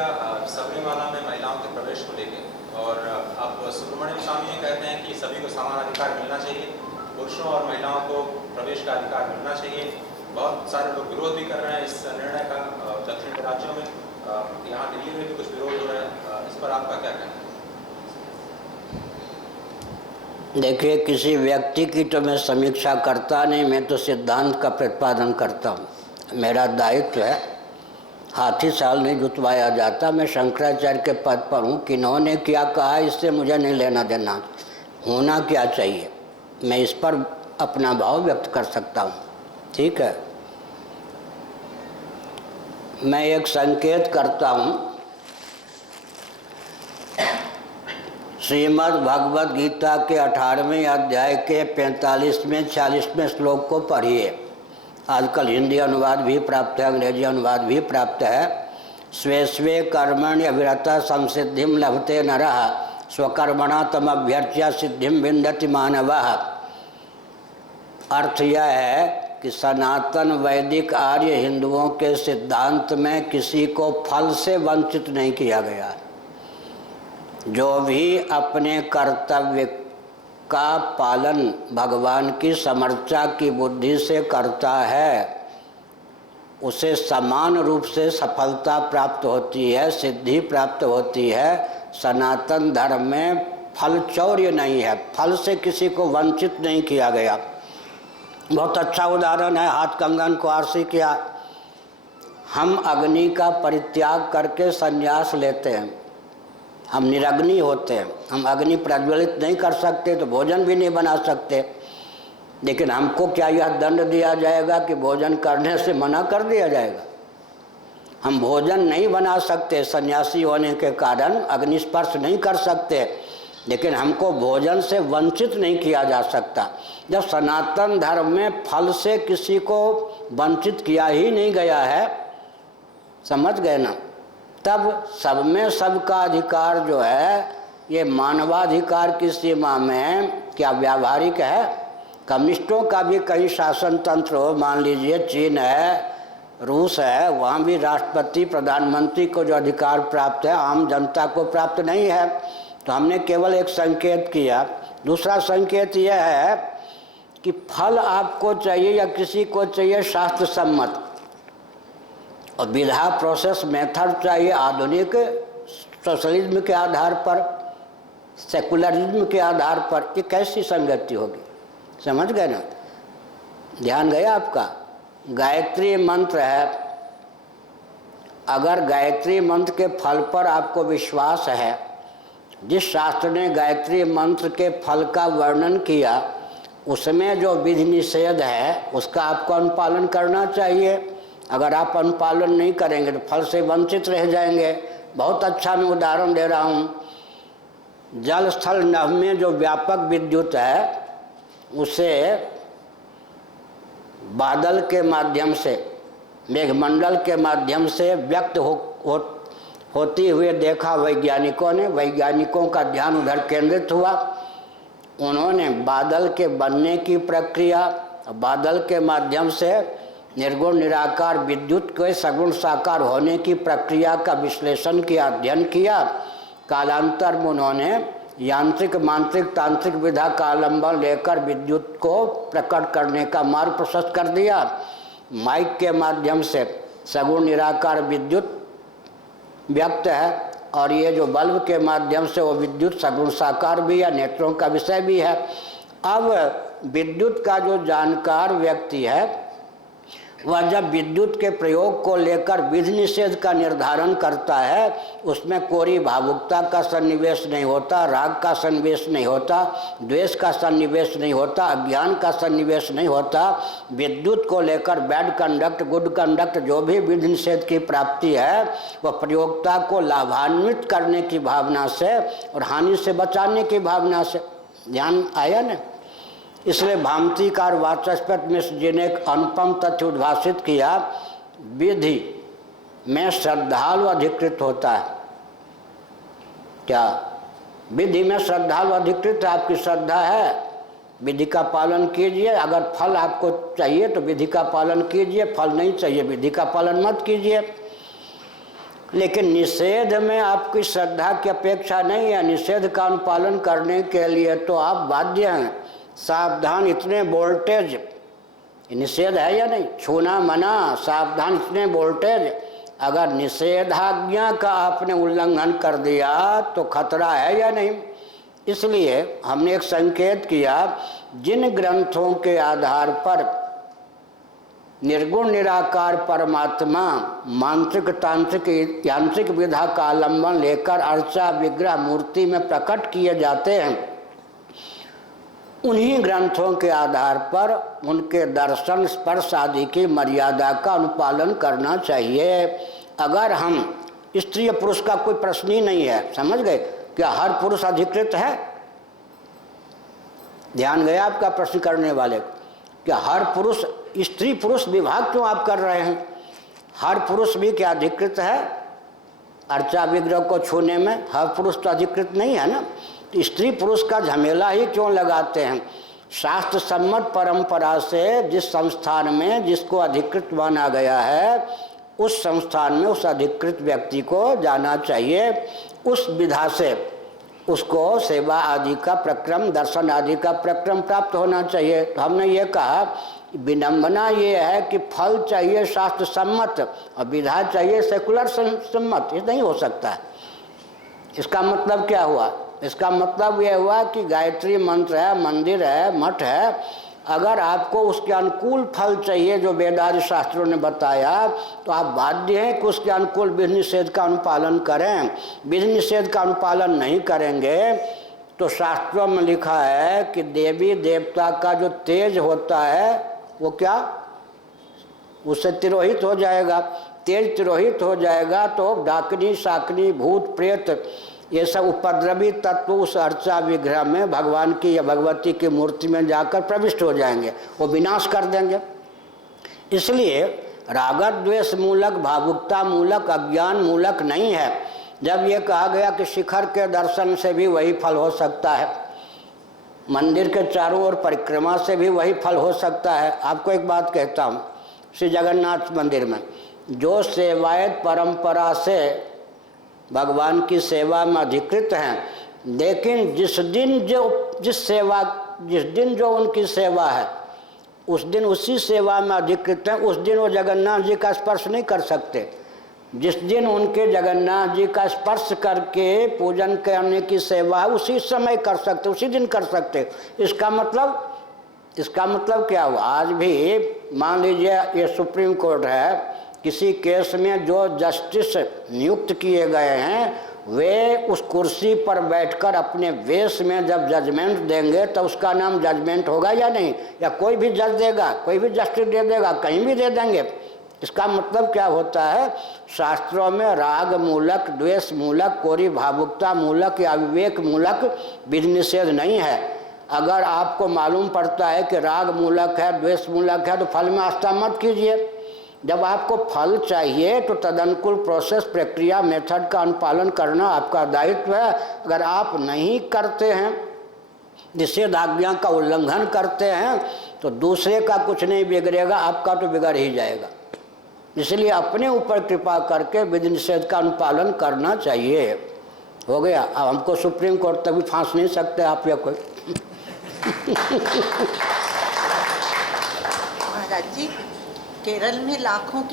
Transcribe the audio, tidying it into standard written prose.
किया सबरीमाला में महिलाओं के प्रवेश को लेकर, और अब सुब्रमण्यम स्वामी ये कहते हैं कि सभी को समान अधिकार मिलना चाहिए, पुरुषों और महिलाओं को प्रवेश का अधिकार मिलना चाहिए। बहुत सारे लोग विरोध भी कर रहे हैं इस निर्णय का दक्षिण के राज्यों में, यहाँ दिल्ली में भी कुछ विरोध हो रहा है, इस पर आपका क्या कहना है? देखिए, किसी व्यक्ति की तो मैं समीक्षा करता नहीं, मैं तो सिद्धांत का प्रतिपादन करता हूँ। मेरा दायित्व है, हाथी साल नहीं जुतवाया जाता। मैं शंकराचार्य के पद पर हूँ, किन्होंने क्या कहा इससे मुझे नहीं लेना देना, होना क्या चाहिए मैं इस पर अपना भाव व्यक्त कर सकता हूँ। ठीक है, मैं एक संकेत करता हूँ। श्रीमद् भगवद गीता के 18वें अध्याय के 45वें 46वें श्लोक को पढ़िए। आजकल हिंदी अनुवाद भी प्राप्त है, अंग्रेजी अनुवाद भी प्राप्त है। स्वे स्वे कर्मण्य अभिरता संसिद्धिम लभते नरः स्वकर्मणा तमभ्यर्च्य सिद्धिम विन्दति मानवः। अर्थ यह है कि सनातन वैदिक आर्य हिंदुओं के सिद्धांत में किसी को फल से वंचित नहीं किया गया। जो भी अपने कर्तव्य का पालन भगवान की समर्चा की बुद्धि से करता है, उसे समान रूप से सफलता प्राप्त होती है, सिद्धि प्राप्त होती है। सनातन धर्म में फल चौर्य नहीं है, फल से किसी को वंचित नहीं किया गया। बहुत अच्छा उदाहरण है, हाथ कंगन को आरसी किया। हम अग्नि का परित्याग करके संन्यास लेते हैं, हम निरग्नि होते हैं। हम अग्नि प्रज्वलित नहीं कर सकते तो भोजन भी नहीं बना सकते, लेकिन हमको क्या यह दंड दिया जाएगा कि भोजन करने से मना कर दिया जाएगा? हम भोजन नहीं बना सकते, सन्यासी होने के कारण अग्नि स्पर्श नहीं कर सकते, लेकिन हमको भोजन से वंचित नहीं किया जा सकता। जब सनातन धर्म में फल से किसी को वंचित किया ही नहीं गया है, समझ गए ना, तब सब में सबका अधिकार जो है ये मानवाधिकार की सीमा में क्या व्यावहारिक है? कम्युनिस्टों का भी कई शासन तंत्र हो, मान लीजिए चीन है, रूस है, वहाँ भी राष्ट्रपति प्रधानमंत्री को जो अधिकार प्राप्त है आम जनता को प्राप्त नहीं है। तो हमने केवल एक संकेत किया। दूसरा संकेत यह है कि फल आपको चाहिए या किसी को चाहिए शास्त्र सम्मत, और विधा प्रोसेस मेथड चाहिए आधुनिक सोशलिज्म के आधार पर, सेकुलरिज्म के आधार पर। ये कैसी संगति होगी? समझ गए ना? ध्यान गया आपका? गायत्री मंत्र है, अगर गायत्री मंत्र के फल पर आपको विश्वास है, जिस शास्त्र ने गायत्री मंत्र के फल का वर्णन किया उसमें जो विधि निषेध है उसका आपको अनुपालन करना चाहिए। अगर आप अनुपालन नहीं करेंगे तो फल से वंचित रह जाएंगे। बहुत अच्छा मैं उदाहरण दे रहा हूँ। जल स्थल नभ में जो व्यापक विद्युत है उसे बादल के माध्यम से, मेघमंडल के माध्यम से व्यक्त होती हुए देखा वैज्ञानिकों ने। वैज्ञानिकों का ध्यान उधर केंद्रित हुआ। उन्होंने बादल के बनने की प्रक्रिया, बादल के माध्यम से निर्गुण निराकार विद्युत के सगुण साकार होने की प्रक्रिया का विश्लेषण किया, अध्ययन किया। कालांतर में उन्होंने यांत्रिक मांत्रिक तांत्रिक विधा का अवलंबन लेकर विद्युत को प्रकट करने का मार्ग प्रशस्त कर दिया। माइक के माध्यम से सगुण निराकार विद्युत व्यक्त है, और ये जो बल्ब के माध्यम से वो विद्युत सगुण साकार भी है, नेत्रों का विषय भी है। अब विद्युत का जो जानकार व्यक्ति है वह जब विद्युत के प्रयोग को लेकर विधि निषेध का निर्धारण करता है, उसमें कोई भावुकता का सन्निवेश नहीं होता, राग का सन्निवेश नहीं होता, द्वेष का सन्निवेश नहीं होता, अज्ञान का सन्निवेश नहीं होता। विद्युत को लेकर बैड कंडक्ट गुड कंडक्ट जो भी विधि निषेध की प्राप्ति है वह प्रयोक्ता को लाभान्वित करने की भावना से और हानि से बचाने की भावना से। ध्यान आया ना? इसलिए भामतीकार वाचस्पति मिश्र जी ने एक अनुपम तथ्य उद्भाषित किया, विधि में श्रद्धालु अधिकृत होता है। क्या विधि में श्रद्धालु अधिकृत है? आपकी श्रद्धा है, विधि का पालन कीजिए। अगर फल आपको चाहिए तो विधि का पालन कीजिए, फल नहीं चाहिए विधि का पालन मत कीजिए। लेकिन निषेध में आपकी श्रद्धा की अपेक्षा नहीं है। निषेध का अनुपालन करने के लिए तो आप बाध्य हैं। सावधान, इतने वोल्टेज, निषेध है या नहीं, छूना मना, सावधान, इतने वोल्टेज। अगर निषेधाज्ञा का आपने उल्लंघन कर दिया तो खतरा है या नहीं। इसलिए हमने एक संकेत किया, जिन ग्रंथों के आधार पर निर्गुण निराकार परमात्मा मांत्रिक तांत्रिक यांत्रिक विधा का आलंबन लेकर अर्चा विग्रह मूर्ति में प्रकट किए जाते हैं, उन्हीं ग्रंथों के आधार पर उनके दर्शन स्पर्श आदि की मर्यादा का अनुपालन करना चाहिए। अगर हम, स्त्री पुरुष का कोई प्रश्न ही नहीं है, समझ गए, क्या हर पुरुष अधिकृत है? ध्यान गया आपका प्रश्न करने वाले को, क्या हर पुरुष, स्त्री पुरुष विभाग क्यों आप कर रहे हैं? हर पुरुष भी क्या अधिकृत है अर्चा विग्रह को छूने में? हर पुरुष तो अधिकृत नहीं है ना, तो स्त्री पुरुष का झमेला ही क्यों लगाते हैं? शास्त्र सम्मत परंपरा से जिस संस्थान में जिसको अधिकृत माना गया है, उस संस्थान में उस अधिकृत व्यक्ति को जाना चाहिए। उस विधा से उसको सेवा आदि का प्रक्रम, दर्शन आदि का प्रक्रम प्राप्त होना चाहिए। तो हमने ये कहा, विडंबना ये है कि फल चाहिए शास्त्र सम्मत और विधा चाहिए सेकुलर सम्मत। ये नहीं हो सकता है। इसका मतलब क्या हुआ? इसका मतलब यह हुआ कि गायत्री मंत्र है, मंदिर है, मठ है, अगर आपको उसके अनुकूल फल चाहिए जो वेदादि शास्त्रों ने बताया, तो आप बाध्य हैं कि उसके अनुकूल विधि निषेध का अनुपालन करें। विधि निषेध का अनुपालन नहीं करेंगे तो शास्त्रों में लिखा है कि देवी देवता का जो तेज होता है वो क्या, उससे तिरोहित हो जाएगा। तेज तिरोहित हो जाएगा तो डाकनी शाकनी भूत प्रेत ये सब उपद्रवी तत्व उस अर्चा विग्रह में भगवान की या भगवती की मूर्ति में जाकर प्रविष्ट हो जाएंगे, वो विनाश कर देंगे। इसलिए रागत द्वेष मूलक, भावुकता मूलक, अज्ञान मूलक नहीं है। जब ये कहा गया कि शिखर के दर्शन से भी वही फल हो सकता है, मंदिर के चारों ओर परिक्रमा से भी वही फल हो सकता है। आपको एक बात कहता हूँ, श्री जगन्नाथ मंदिर में जो सेवायत परंपरा से भगवान की सेवा में अधिकृत हैं, लेकिन जिस दिन जो उनकी सेवा है, उस दिन उसी सेवा में अधिकृत हैं, उस दिन वो जगन्नाथ जी का स्पर्श नहीं कर सकते। जिस दिन उनके जगन्नाथ जी का स्पर्श करके पूजन करने की सेवा उसी समय कर सकते, उसी दिन कर सकते। इसका मतलब क्या हुआ? आज भी मान लीजिए ये सुप्रीम कोर्ट है, किसी केस में जो जस्टिस नियुक्त किए गए हैं वे उस कुर्सी पर बैठकर अपने वेश में जब जजमेंट देंगे तो उसका नाम जजमेंट होगा या नहीं? या कोई भी जज देगा, कोई भी जस्टिस दे देगा, कहीं भी दे देंगे। इसका मतलब क्या होता है? शास्त्रों में राग मूलक, द्वेष मूलक, कोरी भावुकता मूलक या विवेक मूलक विधि निषेध नहीं है। अगर आपको मालूम पड़ता है कि राग मूलक है, द्वेष मूलक है, तो फल में आस्था मत कीजिए। जब आपको फल चाहिए तो तदनुकूल प्रोसेस, प्रक्रिया, मेथड का अनुपालन करना आपका दायित्व है। अगर आप नहीं करते हैं, निषेधाज्ञा का उल्लंघन करते हैं, तो दूसरे का कुछ नहीं बिगड़ेगा, आपका तो बिगड़ ही जाएगा। इसलिए अपने ऊपर कृपा करके विधि निषेध का अनुपालन करना चाहिए। हो गया। अब हमको सुप्रीम कोर्ट तक भी फांस नहीं सकते आप या कोई। महाराज जी, केरल में लाखों की